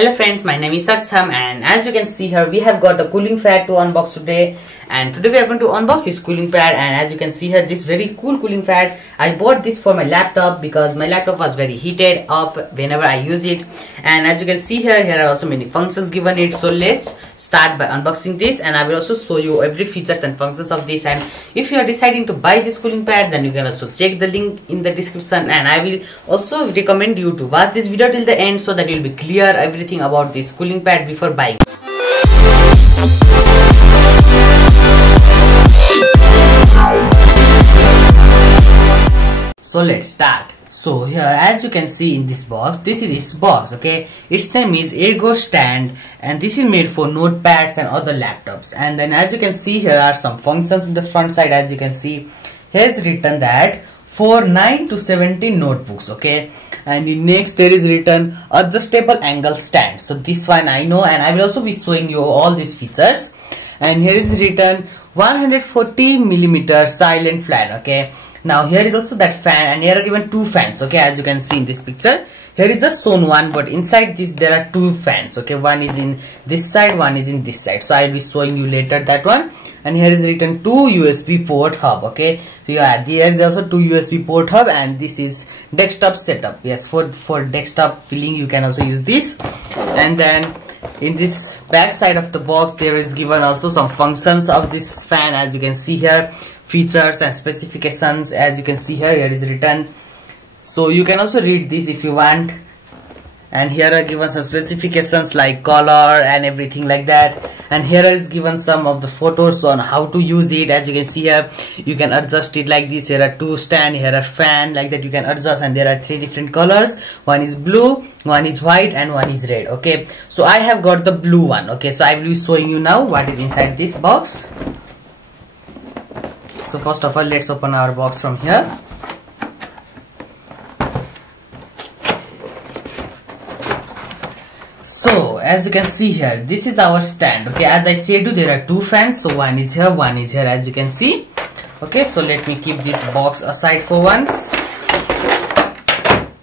Hello friends, my name is Saksham, and as you can see here, we have got a cooling pad to unbox today. And today we are going to unbox this cooling pad, and as you can see here, this very cool cooling pad. I bought this for my laptop because my laptop was very heated up whenever I use it. And as you can see here, here are also many functions given it. So let's start by unboxing this, and I will also show you every features and functions of this. And if you are deciding to buy this cooling pad, then you can also check the link in the description, and I will also recommend you to watch this video till the end so that you will be clear everything about this cooling pad before buying. So let's start. So here, as you can see in this box, this is its box, okay. Its name is ErgoStand, and this is made for notepads and other laptops. And then as you can see, here are some functions in the front side. As you can see, here is written that for 9 to 17 notebooks, okay. And in next there is written adjustable angle stand. So this one I know, and I will also be showing you all these features. And here is written 140mm silent fan, okay. Now here is also that fan, and here are given two fans, okay. As you can see in this picture, here is just shown one, but inside this there are two fans, okay. One is in this side, one is in this side. So I will be showing you later that one. And here is written 2 USB port hub, okay. Yeah, there is also 2 USB port hub, and this is desktop setup. Yes, for desktop filling you can also use this. And then in this back side of the box there is given also some functions of this fan. As you can see here, features and specifications. As you can see here, here is written, so you can also read this if you want. And here are given some specifications like color and everything like that. And here is given some of the photos on how to use it. As you can see here, you can adjust it like this. Here are two stand, here are fan, like that you can adjust. And there are three different colors. One is blue, one is white, and one is red, okay. So I have got the blue one, okay. So I will be showing you now what is inside this box. So first of all, let's open our box from here. So as you can see here, this is our stand, okay. As I said you, there are two fans, so one is here, one is here, as you can see, okay. So let me keep this box aside for once.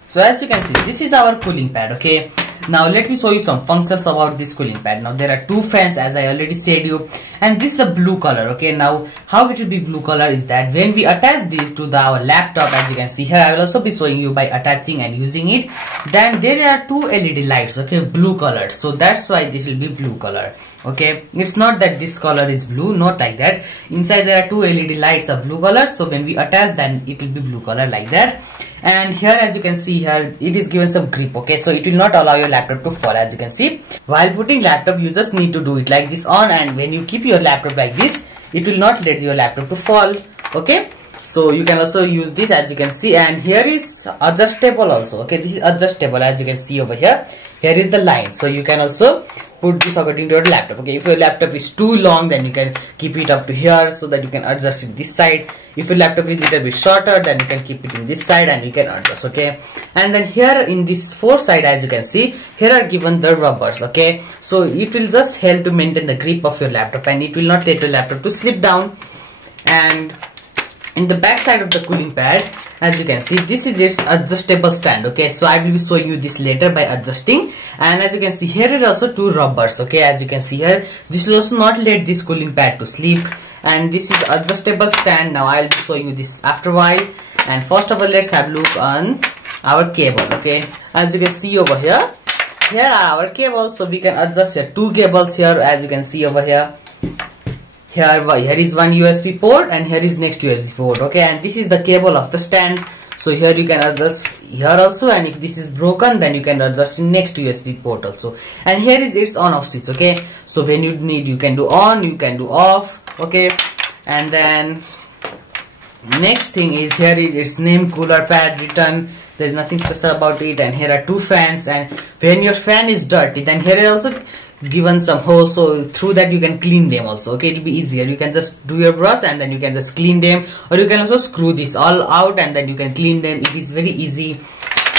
So as you can see, this is our cooling pad, okay. Now let me show you some functions about this cooling pad. Now there are two fans, as I already said you, and this is a blue color, okay. Now how it will be blue color is that when we attach this to our laptop, as you can see here, I will also be showing you by attaching and using it, then there are two LED lights, okay, blue colored. So that's why this will be blue color, okay. It's not that this color is blue, not like that. Inside there are two LED lights of blue color, so when we attach, then it will be blue color like that. And here, as you can see here, it is given some grip, okay. So it will not allow your laptop to fall. As you can see, while putting laptop, you just need to do it like this on, and when you keep your laptop like this, it will not let your laptop to fall, okay. So you can also use this, as you can see. And here is adjustable also, okay. This is adjustable, as you can see over here. Here is the line, so you can also put this according to your laptop, okay. If your laptop is too long, then you can keep it up to here so that you can adjust it this side. If your laptop is a little bit shorter, then you can keep it in this side and you can adjust, okay. And then here in this fourth side, as you can see, here are given the rubbers, okay. So it will just help to maintain the grip of your laptop, and it will not let your laptop to slip down. And in the back side of the cooling pad, as you can see, this is this adjustable stand, okay. So I will be showing you this later by adjusting. And as you can see, here are also two rubbers, okay. As you can see here, this will also not let this cooling pad to sleep. And this is adjustable stand. Now I will be showing you this after a while. And first of all, let's have a look on our cable, okay. As you can see over here, here are our cables. So we can adjust here two cables here, as you can see over here. Here is one USB port, and here is next USB port, okay. And this is the cable of the stand. So here you can adjust here also, and if this is broken, then you can adjust in next USB port also. And here is its on off switch, okay. So when you need, you can do on, you can do off, okay. And then next thing is, here is its name, cooler pad written. There is nothing special about it. And here are two fans, and when your fan is dirty, then here is also given some holes, so through that you can clean them also, okay. It will be easier. You can just do your brush and then you can just clean them, or you can also screw this all out and then you can clean them. It is very easy.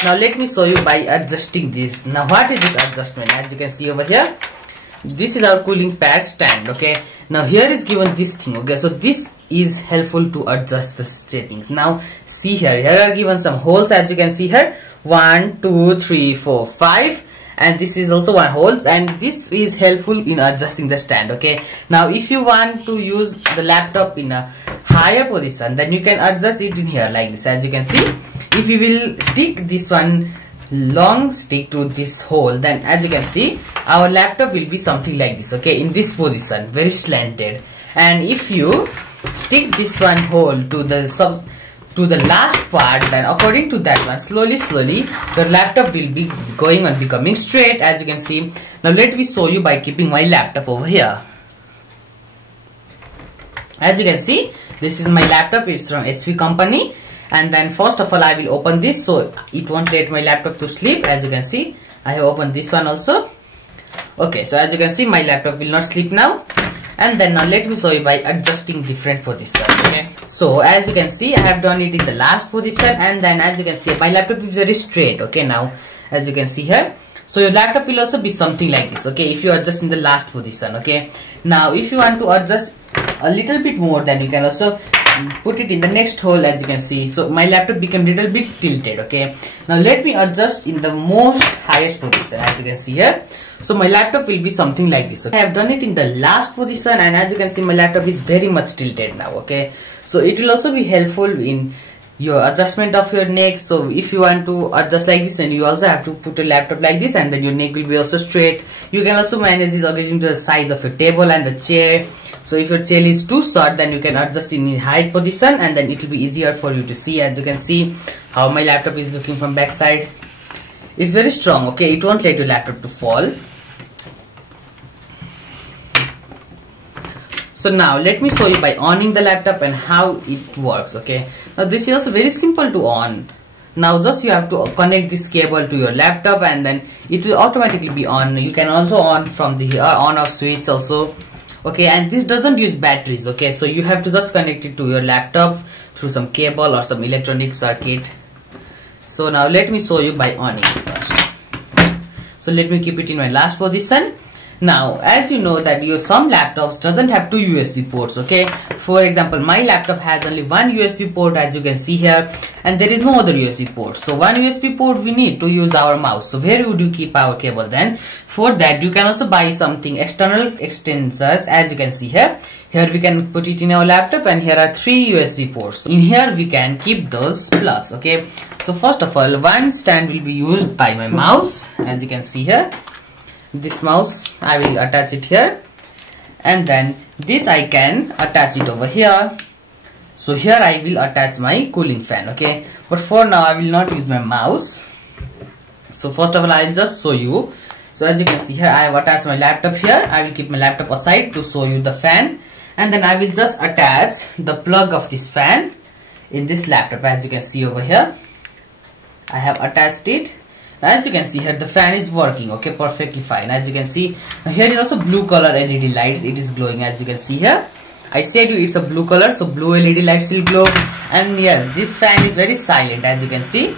Now let me show you by adjusting this. Now what is this adjustment? As you can see over here, this is our cooling pad stand, okay. Now here is given this thing, okay. So this is helpful to adjust the settings. Now see here, here are given some holes, as you can see here, 1 2 3 4 5. and this is also one hole, and this is helpful in adjusting the stand. Okay, now if you want to use the laptop in a higher position, then you can adjust it in here like this. As you can see, if you will stick this one long stick to this hole, then as you can see, our laptop will be something like this. Okay, in this position, very slanted. And if you stick this one hole to the last part, then according to that one, slowly your laptop will be going on becoming straight, as you can see. Now let me show you by keeping my laptop over here. As you can see, this is my laptop. It's from HP company. And then first of all, I will open this so it won't let my laptop to sleep. As you can see, I have opened this one also. Okay, so as you can see, my laptop will not sleep now. And then now let me show you by adjusting different positions. Okay, so as you can see, I have done it in the last position, and then as you can see, my laptop is very straight. Okay, now as you can see here, so your laptop will also be something like this. Okay, if you adjust in the last position. Okay, now if you want to adjust a little bit more, then you can also put it in the next hole. As you can see, so my laptop became little bit tilted. Okay, now let me adjust in the most highest position. As you can see here, so my laptop will be something like this. Okay, I have done it in the last position, and as you can see, my laptop is very much tilted now. Okay, so it will also be helpful in your adjustment of your neck. So if you want to adjust like this, and you also have to put a laptop like this, and then your neck will be also straight. You can also manage this according to the size of your table and the chair. So if your chair is too short, then you can adjust in the height position, and then it will be easier for you to see. As you can see how my laptop is looking from back side. It's very strong. Okay, it won't let your laptop to fall. So now let me show you by owning the laptop and how it works. Okay, now this is also very simple to on. Now just you have to connect this cable to your laptop, and then it will automatically be on. You can also on from the on off switch also. Okay, and this doesn't use batteries. Okay, so you have to just connect it to your laptop through some cable or some electronic circuit. So now let me show you by on it first. So let me keep it in my last position. Now as you know that some laptops doesn't have two USB ports. Okay, for example, my laptop has only one USB port, as you can see here, and there is no other USB port. So one USB port we need to use our mouse. So where would you keep our cable then? For that you can also buy something external extensors. As you can see here, we can put it in our laptop, and here are 3 USB ports. In here we can keep those plugs. Okay, so first of all, one stand will be used by my mouse. As you can see here, this mouse I will attach it here, and then this I can attach it over here. So here I will attach my cooling fan. Okay, but for now I will not use my mouse. So first of all, I will just show you. So as you can see here, I have attached my laptop here. I will keep my laptop aside to show you the fan, and then I will just attach the plug of this fan in this laptop. As you can see over here, I have attached it. As you can see here, the fan is working. Okay, perfectly fine. As you can see, here is also blue color LED lights. It is glowing. As you can see here, I said you it's a blue color, so blue LED lights will glow. And yes, this fan is very silent. As you can see,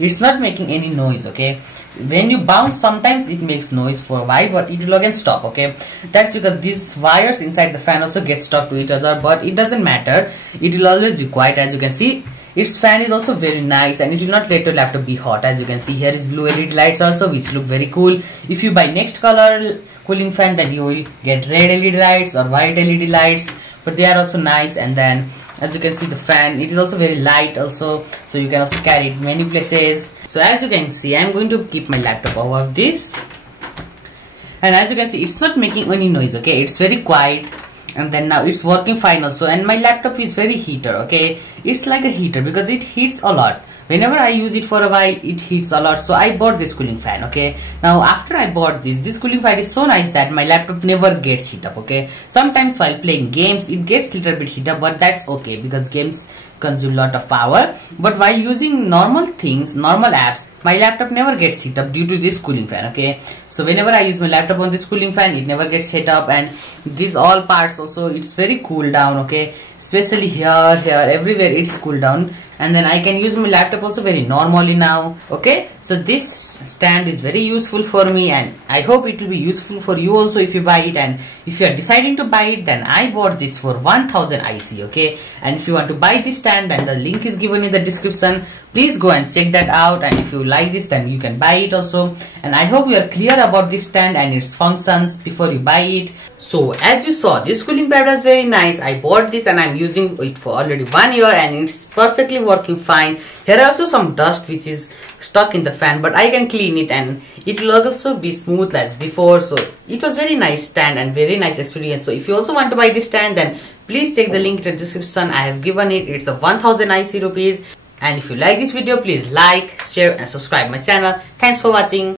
it's not making any noise. Okay, when you bounce, sometimes it makes noise for a while, but it will again stop. Okay, that's because these wires inside the fan also get stuck to each other, but it doesn't matter. It will always be quiet. As you can see, its fan is also very nice, and it will not let your laptop be hot. As you can see, here is blue LED lights also, which look very cool. If you buy next color cooling fan, then you will get red LED lights or white LED lights, but they are also nice. And then as you can see, the fan, it is also very light also, so you can also carry it many places. So as you can see, I am going to keep my laptop above this, and as you can see, it's not making any noise. Okay, it's very quiet. And then now it's working fine also, and my laptop is very heater. Okay, it's like a heater because it heats a lot. Whenever I use it for a while, it heats a lot. So I bought this cooling fan. Okay, now after I bought this cooling fan is so nice that my laptop never gets heat up. Okay, sometimes while playing games it gets a little bit heat up, but that's okay because games consume a lot of power. But while using normal things, normal apps, my laptop never gets heat up due to this cooling fan. Okay, so whenever I use my laptop on this cooling fan, it never gets heat up, and these all parts also, it's very cool down. Okay, especially here, everywhere it's cool down. And then I can use my laptop also very normally now. Okay, so this stand is very useful for me, and I hope it will be useful for you also if you buy it. And if you are deciding to buy it, then I bought this for 1000 IC. Okay, and if you want to buy this stand, then the link is given in the description. Please go and check that out, and if you like this, then you can buy it also. and I hope you are clear about this stand and its functions before you buy it. So as you saw, this cooling pad was very nice. I bought this and I'm using it for already 1 year and it's perfectly working fine. Here are also some dust which is stuck in the fan, but I can clean it and it will also be smooth as before. So it was very nice stand and very nice experience. So if you also want to buy this stand, then please check the link in the description. I have given it. It's a 1000 IC rupees. And if you like this video, please like, share and subscribe my channel. Thanks for watching.